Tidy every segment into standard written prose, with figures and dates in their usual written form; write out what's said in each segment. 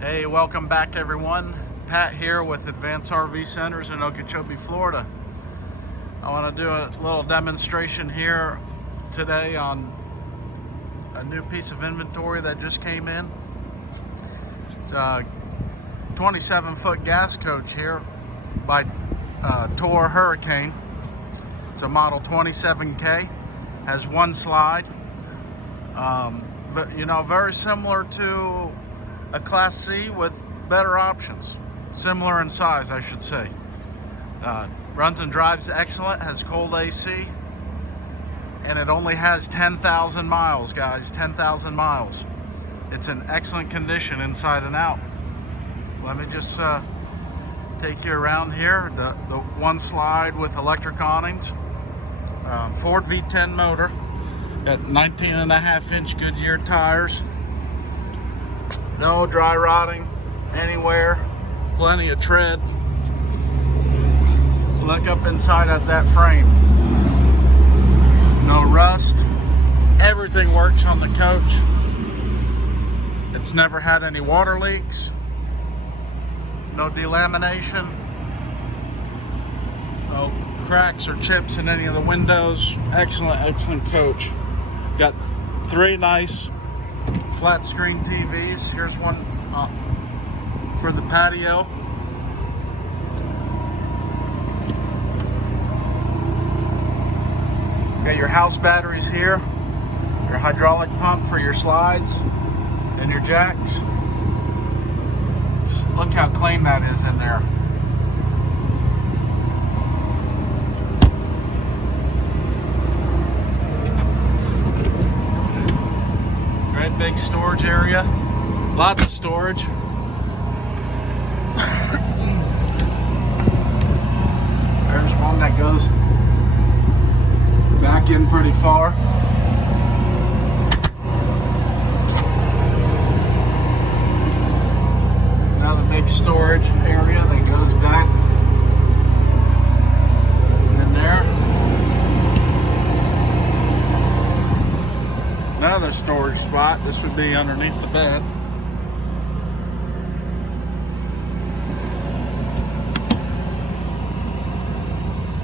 Hey, welcome back everyone. Pat here with Advanced RV Centers in Okeechobee, Florida. I want to do a little demonstration here today on a new piece of inventory that just came in. It's a 27-foot gas coach here by Thor Hurricane. It's a model 27K, has one slide. But, you know, very similar to a Class C with better options. Similar in size, I should say. Runs and drives excellent, has cold AC, and it only has 10,000 miles, guys, 10,000 miles. It's in excellent condition inside and out. Let me just take you around here. The one slide with electric awnings. Ford V10 motor at 19.5-inch Goodyear tires. No dry rotting anywhere, plenty of tread. Look up inside of that frame. No rust. Everything works on the coach. It's never had any water leaks. No delamination. No cracks or chips in any of the windows. Excellent coach. Got 3 nice flat screen TVs. Here's one for the patio. Got your house batteries here, your hydraulic pump for your slides and your jacks. Just look how clean that is in there. Great big storage area, lots of storage. There's one that goes back in pretty far. Another big storage area that goes back in there. Another storage spot. This would be underneath the bed.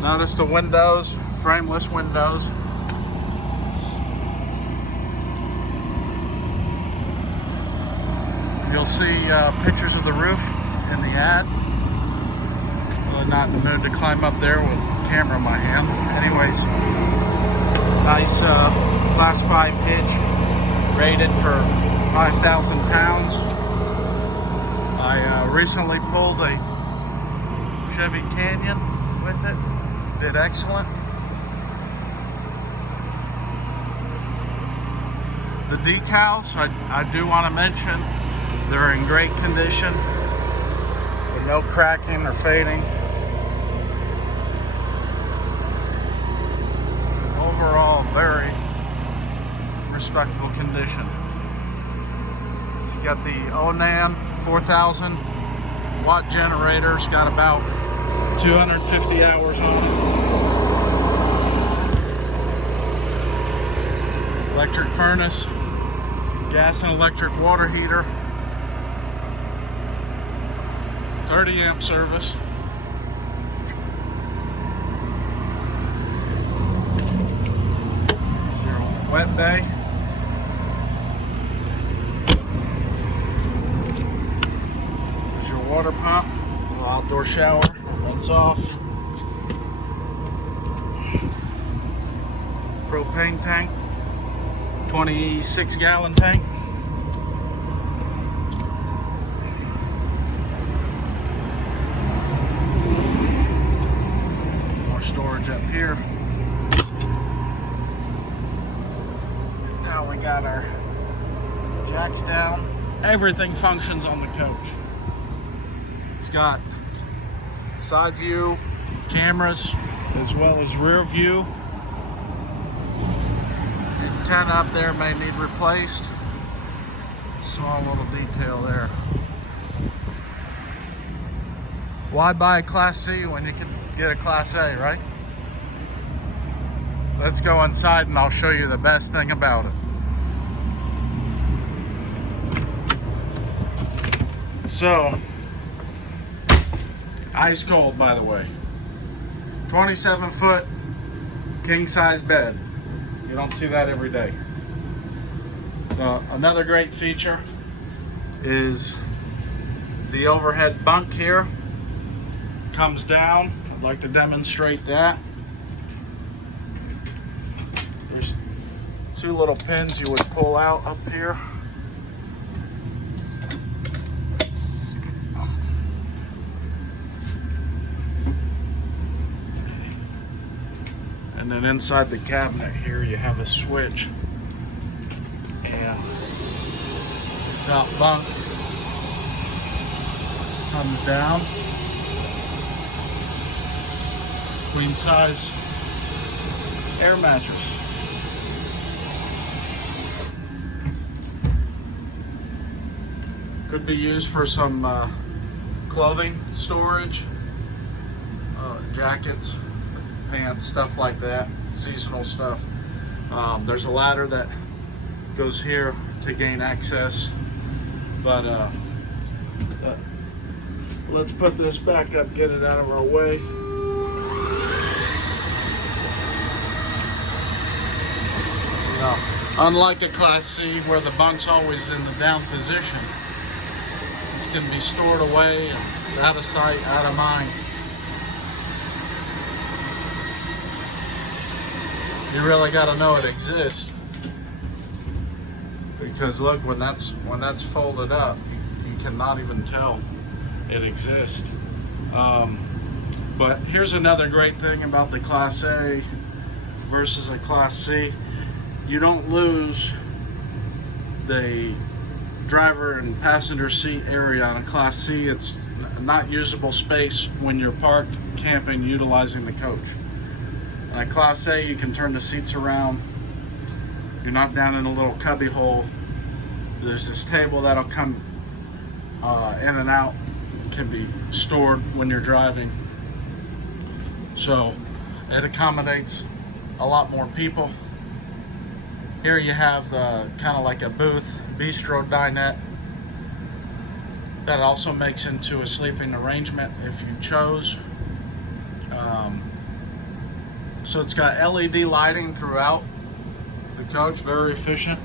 Notice the windows, frameless windows. You'll see pictures of the roof in the ad. Really not in the mood to climb up there with a camera in my hand. Anyways, nice Class 5 hitch, rated for 5,000 pounds. I recently pulled a Chevy Canyon with it. Did excellent. The decals, I do want to mention, they're in great condition with no cracking or fading. Overall, very respectable condition. So you got the AWNING 4,000 watt generator. It's got about 250 hours on it. Electric furnace, gas and electric water heater, 30 amp service. Your wet bay. There's your water pump, little outdoor shower. That's off. Propane tank, 26-gallon tank. More storage up here. Now we got our jacks down. Everything functions on the coach. It's got side view cameras as well as rear view. Your antenna up there may need replaced. Small little detail there. Why buy a Class C when you can get a Class A, right? Let's go inside and I'll show you the best thing about it. So, ice cold, by the way. 27-foot king size bed. You don't see that every day. So another great feature is the overhead bunk here. Comes down. I'd like to demonstrate that. There's two little pins you would pull out up here. And then inside the cabinet here you have a switch. And top bunk comes down. Queen size air mattress. Could be used for some clothing storage, jackets, pants, stuff like that, seasonal stuff. There's a ladder that goes here to gain access, but let's put this back up, get it out of our way. Now, unlike a Class C where the bunk's always in the down position, this can be stored away and out of sight, out of mind. You really got to know it exists, because look, when that's folded up, you cannot even tell it exists. But here's another great thing about the Class A versus a Class C. You don't lose the driver and passenger seat area on a Class C. It's not usable space when you're parked, camping, utilizing the coach. On a Class A, you can turn the seats around. You're not down in a little cubby hole. There's this table that'll come in and out. It can be stored when you're driving. So it accommodates a lot more people. Here you have kind of like a booth, bistro, dinette, that also makes into a sleeping arrangement if you chose. So it's got LED lighting throughout the coach, very efficient.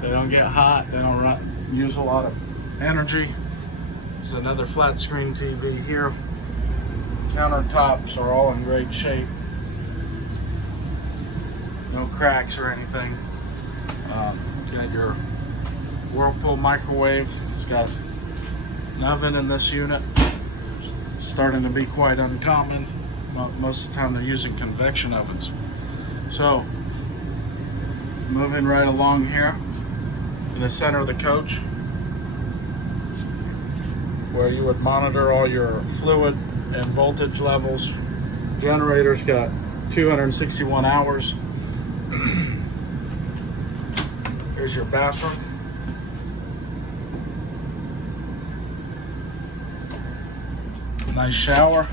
They don't get hot, they don't use a lot of energy. There's another flat screen TV here. Countertops are all in great shape. No cracks or anything. You got your Whirlpool microwave. It's got an oven in this unit. It's starting to be quite uncommon. Most of the time they're using convection ovens. So, moving right along here in the center of the coach, where you would monitor all your fluid and voltage levels. Generator's got 261 hours. Here's your bathroom. Nice shower.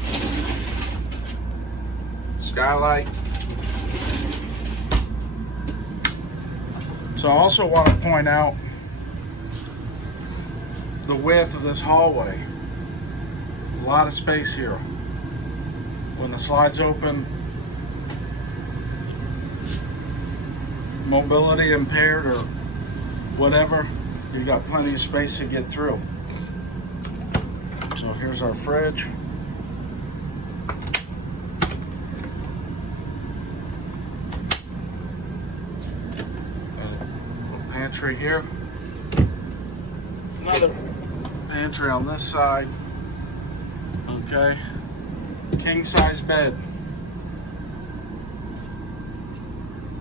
Skylight. So I also want to point out the width of this hallway. A lot of space here. When the slides open, mobility impaired or whatever, you got plenty of space to get through. So here's our fridge. Pantry here. Another pantry on this side. Okay. King size bed.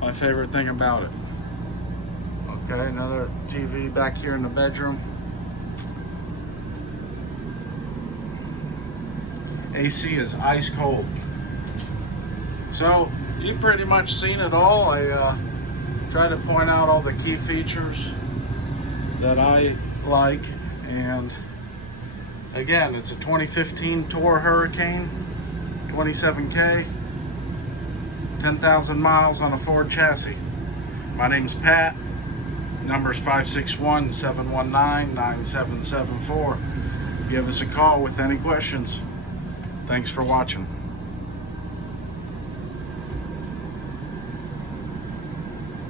My favorite thing about it. Okay, another TV back here in the bedroom. AC is ice cold. So you've pretty much seen it all. I try to point out all the key features that I like, and again, it's a 2015 Thor Hurricane, 27K, 10,000 miles on a Ford chassis. My name's Pat. Number's 561-719-9774. Give us a call with any questions. Thanks for watching.